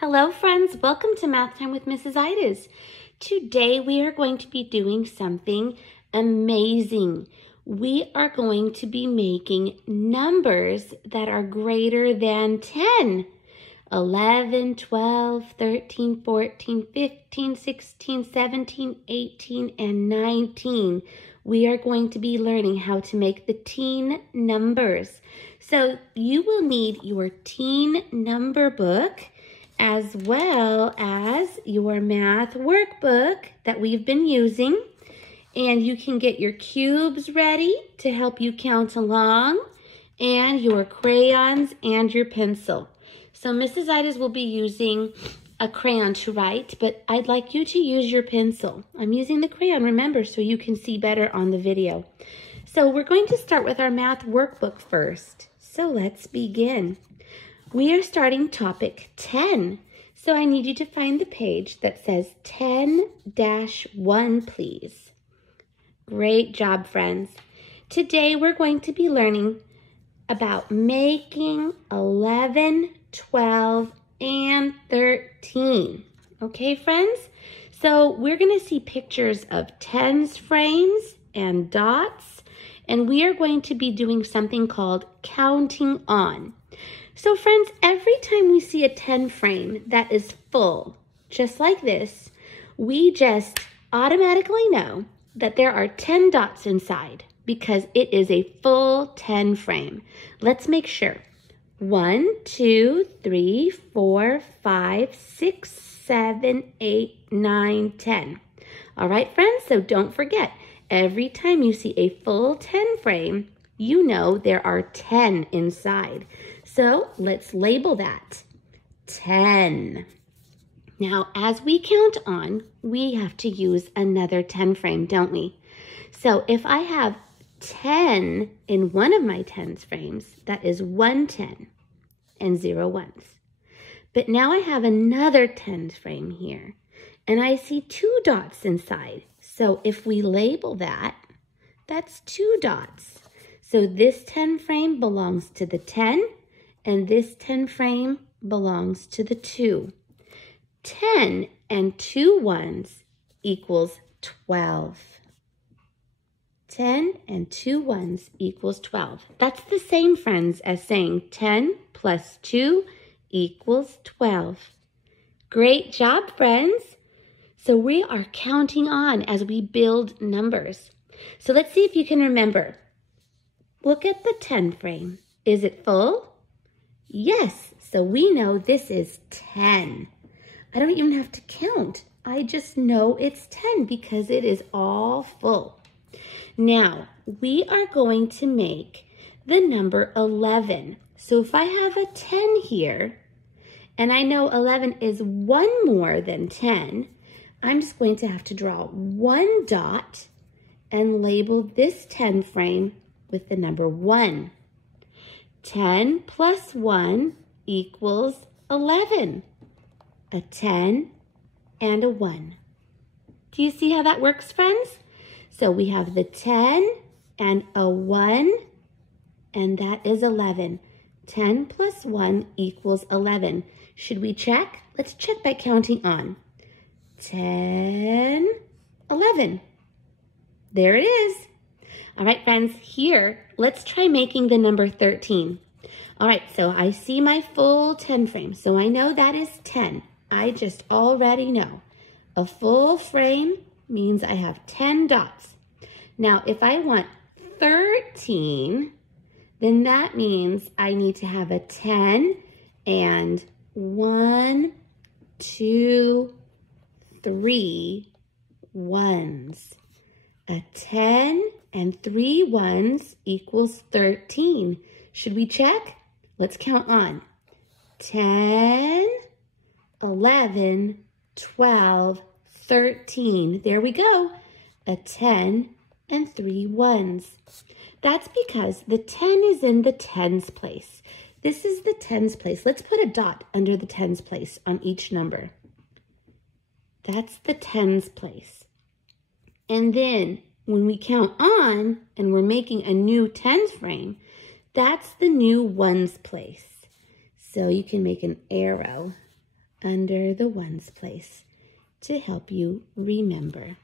Hello friends, welcome to Math Time with Mrs. Idas. Today we are going to be doing something amazing. We are going to be making numbers that are greater than 10. 11, 12, 13, 14, 15, 16, 17, 18, and 19. We are going to be learning how to make the teen numbers. So you will need your teen number book as well as your math workbook that we've been using. And you can get your cubes ready to help you count along, and your crayons and your pencil. So Mrs. Idas will be using a crayon to write, but I'd like you to use your pencil. I'm using the crayon, remember, so you can see better on the video. So we're going to start with our math workbook first. So let's begin. We are starting topic 10. So I need you to find the page that says 10-1, please. Great job, friends. Today we're going to be learning about making 11, 12, and 13. Okay, friends? So we're going to see pictures of tens frames and dots, and we are going to be doing something called counting on. So friends, every time we see a 10 frame that is full, just like this, we just automatically know that there are 10 dots inside because it is a full 10 frame. Let's make sure. 1, 2, 3, 4, 5, 6, 7, 8, 9, 10. All right, friends, so don't forget, every time you see a full 10 frame, you know there are 10 inside. So let's label that 10. Now, as we count on, we have to use another 10 frame, don't we? So if I have 10 in one of my 10s frames, that is 1 10 and 0 ones. But now I have another 10s frame here, and I see 2 dots inside. So if we label that, that's 2 dots. So this 10 frame belongs to the 10, and this 10 frame belongs to the 2. 10 and 2 ones equals 12. 10 and 2 ones equals 12. That's the same, friends, as saying 10 plus 2 equals 12. Great job, friends. So we are counting on as we build numbers. So let's see if you can remember. Look at the 10 frame. Is it full? Yes, so we know this is 10. I don't even have to count. I just know it's 10 because it is all full. Now, we are going to make the number 11. So if I have a 10 here, and I know 11 is 1 more than 10, I'm just going to have to draw 1 dot and label this 10 frame with the number 1. 10 plus 1 equals 11. A 10 and a 1. Do you see how that works, friends? So we have the 10 and a 1, and that is 11. 10 plus 1 equals 11. Should we check? Let's check by counting on. 10, 11. There it is. All right, friends, here, let's try making the number 13. All right, so I see my full 10 frame, so I know that is 10. I just already know. A full frame means I have 10 dots. Now, if I want 13, then that means I need to have a 10 and 1, 2, 3 ones. A 10 and 3 ones equals 13. Should we check? Let's count on. 10, 11, 12, 13. There we go. A 10 and 3 ones. That's because the 10 is in the tens place. This is the tens place. Let's put a dot under the tens place on each number. That's the tens place. And then when we count on and we're making a new tens frame, that's the new ones place. So you can make an arrow under the ones place to help you remember.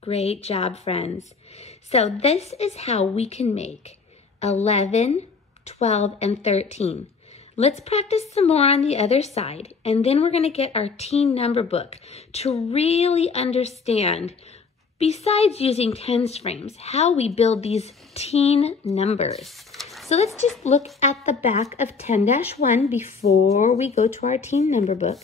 Great job, friends. So this is how we can make 11, 12, and 13. Let's practice some more on the other side, and then we're going to get our teen number book to really understand, besides using tens frames, how we build these teen numbers. So let's just look at the back of 10-1 before we go to our teen number book,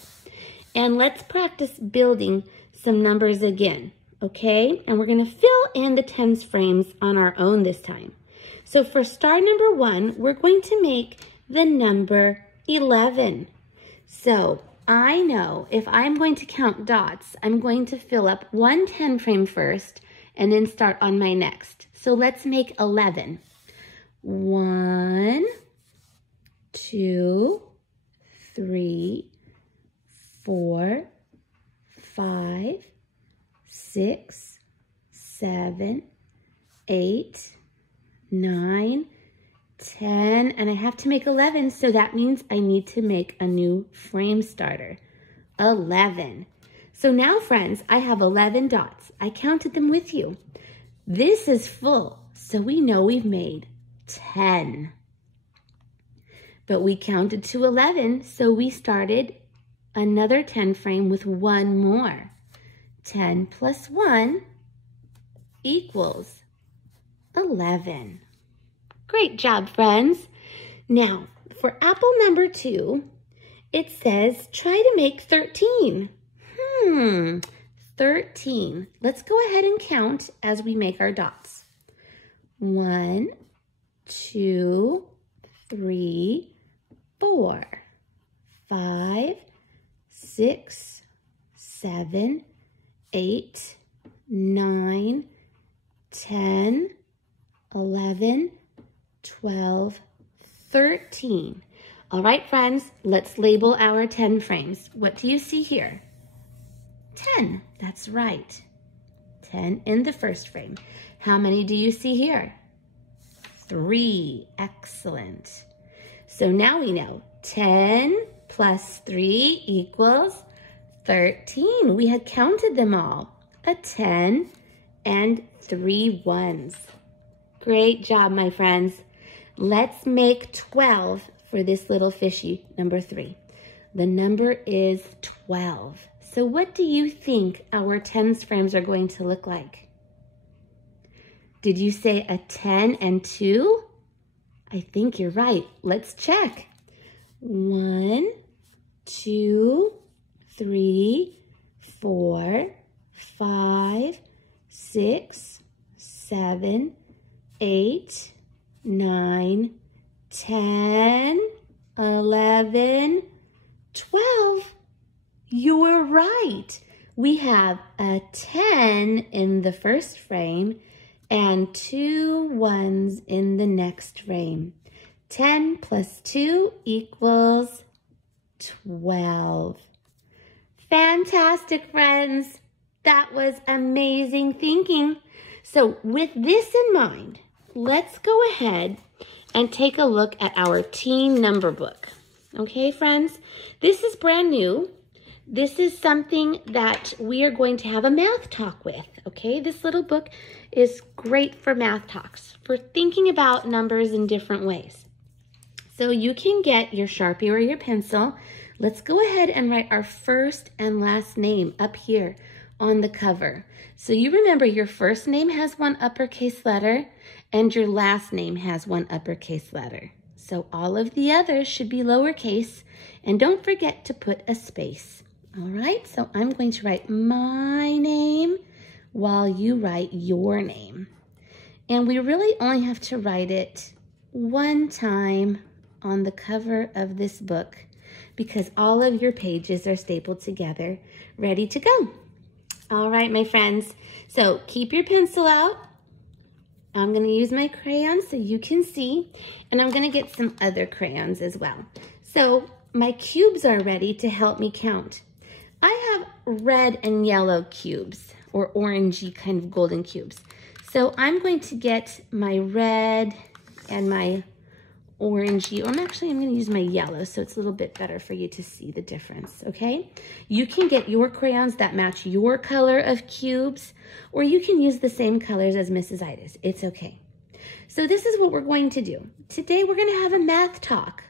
and let's practice building some numbers again, okay? And we're going to fill in the tens frames on our own this time. So for star number 1, we're going to make the number 11. So I know if I'm going to count dots, I'm going to fill up one 10 frame first and then start on my next. So let's make 11. 1, 2, 3, 4, 5, 6, 7, 8, 9, 10, and I have to make 11, so that means I need to make a new frame starter. 11. So now, friends, I have 11 dots. I counted them with you. This is full, so we know we've made 10. But we counted to 11, so we started another 10 frame with one more. 10 plus 1 equals 11. Great job, friends. Now, for apple number 2, it says try to make 13. 13. Let's go ahead and count as we make our dots. 1, 2, 3, 4, 5, 6, 7, 8, 9, 10, 11, 12, 13. All right, friends, let's label our 10 frames. What do you see here? 10, that's right. 10 in the first frame. How many do you see here? 3, excellent. So now we know 10 plus 3 equals 13. We had counted them all. A 10 and 3 ones. Great job, my friends. Let's make 12 for this little fishy, number 3. The number is 12. So what do you think our tens frames are going to look like? Did you say a 10 and 2? I think you're right. Let's check. 1, 2, 3, 4, 5, 6, 7, 8, 9, 10, 11, 12. You were right. We have a 10 in the first frame and 2 ones in the next frame. 10 plus 2 equals 12. Fantastic, friends. That was amazing thinking. So with this in mind, let's go ahead and take a look at our teen number book. Okay, friends, this is brand new. This is something that we are going to have a math talk with, okay? This little book is great for math talks, for thinking about numbers in different ways. So you can get your Sharpie or your pencil. Let's go ahead and write our first and last name up here on the cover. So you remember your first name has one uppercase letter and your last name has one uppercase letter. So all of the others should be lowercase, and don't forget to put a space. All right, so I'm going to write my name while you write your name. And we really only have to write it one time on the cover of this book because all of your pages are stapled together, ready to go. All right, my friends, so keep your pencil out. I'm going to use my crayon so you can see, and I'm going to get some other crayons as well. So my cubes are ready to help me count. I have red and yellow cubes, or orangey kind of golden cubes. So I'm going to get my red and my orangey, or I'm going to use my yellow so it's a little bit better for you to see the difference, okay? You can get your crayons that match your color of cubes, or you can use the same colors as Mrs. Ida's. It's okay. So this is what we're going to do. Today we're going to have a math talk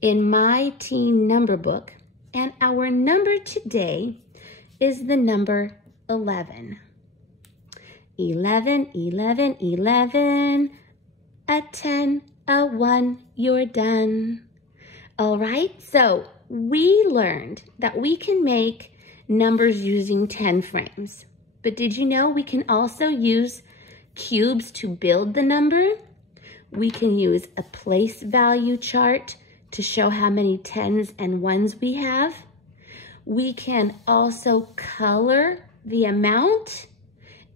in my teen number book, and our number today is the number 11. 11, 11, 11, a 10, a 1, you're done. All right, so we learned that we can make numbers using 10 frames. But did you know we can also use cubes to build the number? We can use a place value chart to show how many 10s and 1s we have. We can also color the amount,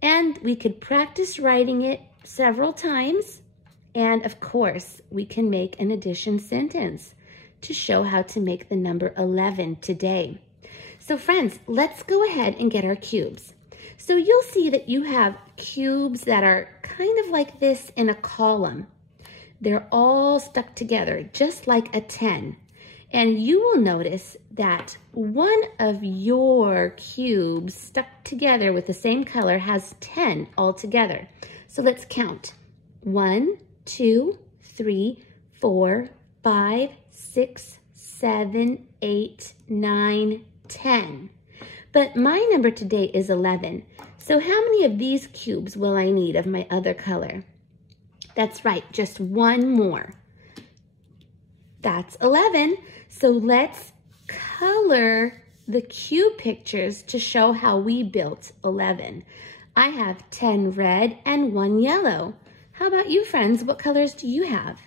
and we could practice writing it several times. And of course, we can make an addition sentence to show how to make the number 11 today. So friends, let's go ahead and get our cubes. So you'll see that you have cubes that are kind of like this in a column. They're all stuck together, just like a 10. And you will notice that one of your cubes stuck together with the same color has 10 all together. So let's count. 1, 2, 3, 4, 5, 6, 7, 8, 9, 10. But my number today is 11. So how many of these cubes will I need of my other color? That's right, just one more. That's 11. So let's color the cube pictures to show how we built 11. I have 10 red and 1 yellow. How about you, friends? What colors do you have?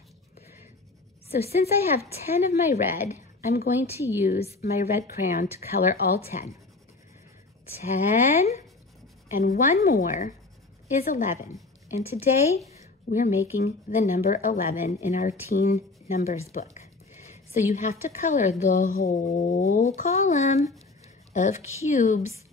So since I have 10 of my red, I'm going to use my red crayon to color all 10. 10 and 1 more is 11. And today we're making the number 11 in our teen numbers book. So you have to color the whole column of cubes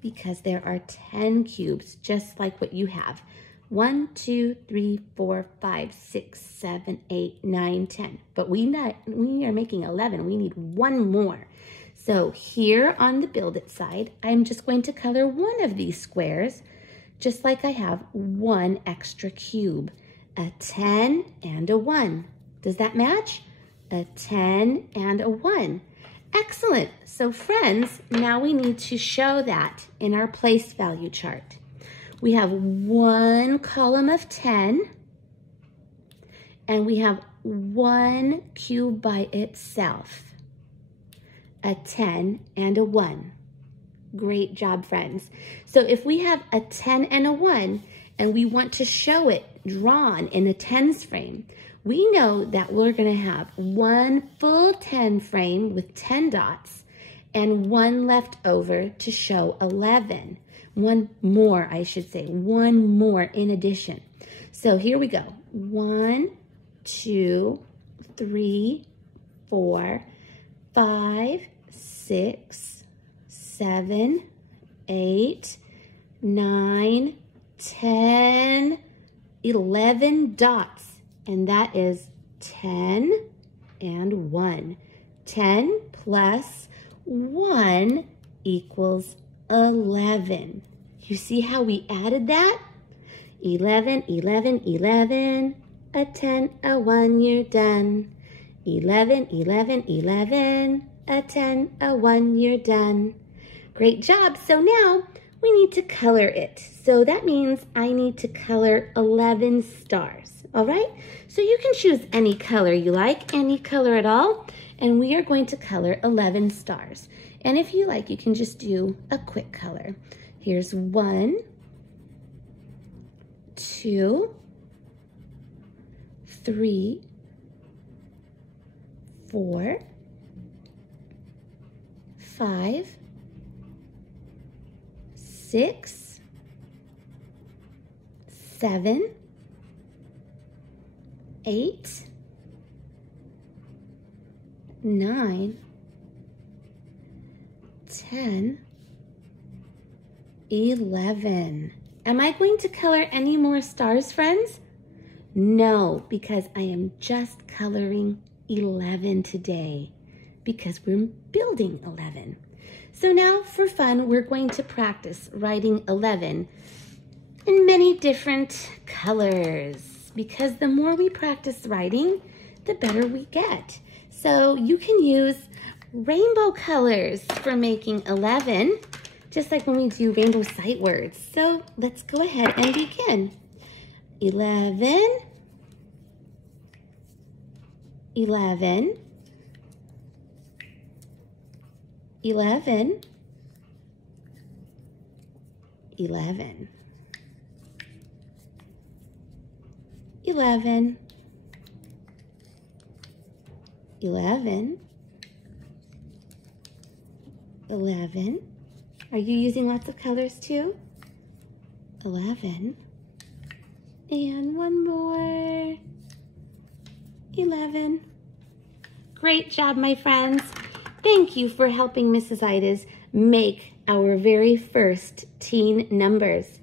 because there are 10 cubes, just like what you have. 1, 2, 3, 4, 5, 6, 7, 8, 9, 10. But we are making 11. We need one more. So here on the Build It side, I'm just going to color one of these squares, just like I have one extra cube, a 10 and a 1. Does that match? A 10 and a 1. Excellent. So friends, now we need to show that in our place value chart. We have one column of 10, and we have one cube by itself, a 10 and a 1. Great job, friends. So if we have a 10 and a 1, and we want to show it drawn in a tens frame, we know that we're going to have one full 10 frame with 10 dots and one left over to show 11. One more, I should say, one more in addition. So here we go. 1, 2, 3, 4, 5, 6, 7, 8, 9, 10, 11 dots. And that is 10 and 1. 10 plus 1 equals 11. You see how we added that? 11, 11, 11, a 10, a 1, you're done. 11, 11, 11, a 10, a 1, you're done. Great job. So now we need to color it. So that means I need to color 11 stars. All right? So you can choose any color you like, any color at all. And we are going to color 11 stars. And if you like, you can just do a quick color. Here's 1, 2, 3, 4, 5, 6, 7, 8, 9, 10, 11. Am I going to color any more stars, friends? No, because I am just coloring 11 today because we're building 11. So now for fun, we're going to practice writing 11 in many different colors because the more we practice writing, the better we get. So you can use rainbow colors for making 11, just like when we do rainbow sight words. So let's go ahead and begin. 11, 11, 11, 11, 11, 11, 11. Are you using lots of colors too? 11. And one more. 11. Great job, my friends. Thank you for helping Mrs. Idas make our very first teen numbers.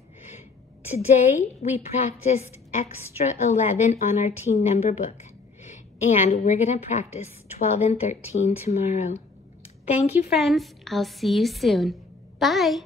Today, we practiced extra 11 on our teen number book. And we're going to practice 12 and 13 tomorrow. Thank you, friends. I'll see you soon. Bye.